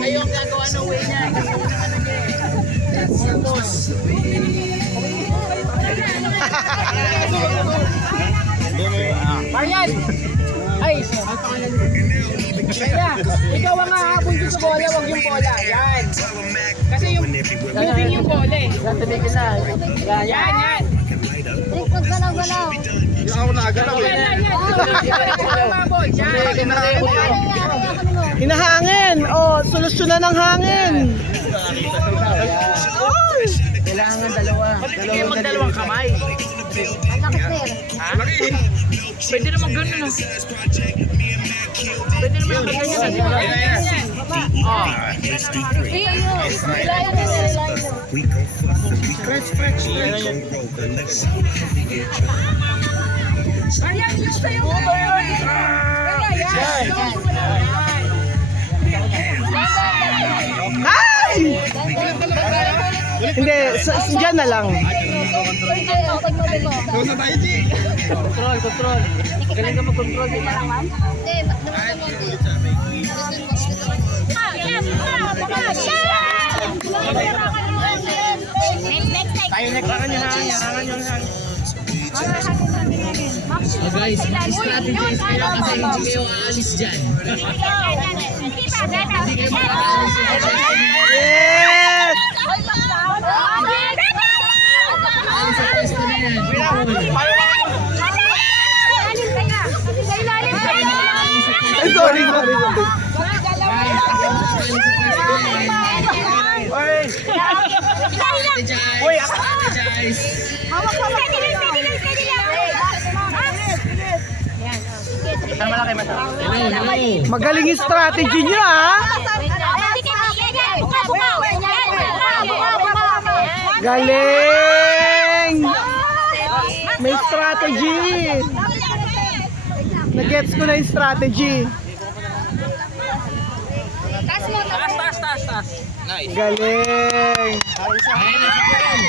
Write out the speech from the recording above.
Ayun, gagawa ng way niya. Marian! Ay, kaya, ikaw ang hahabol dito sa bola, wag yung bola. Yan. Kasi yung moving yung bola eh. Tumigil na. Yan, yan. Huwag galaw-galaw. Yung ako nakagalaw eh. Hinahangin. Oh, solusyonan ng hangin. Kailangan dalawa. Kaya magdalawang kamay. Malaki sir. Ha? Pwede naman ganun. Pwede naman ganyan. Oh. Ayan, gusto yung Ay! Hindi, dyan na lang. Control. Galing ka mag-control, di ba? Tayo nagkakan nyo hangin. Oh guys, strategies kayo kasi hindi kayo aalis dyan. Hindi kayo makakaalis dyan. Yes! Alis sa testo na yan. Ay, sorry. Strategize. Hello. Magaling yung strategy nyo, ha? Galing! May strategy. Nagets ko na yung strategy. Taas. Nice. Galing! Ayun na si Jerome.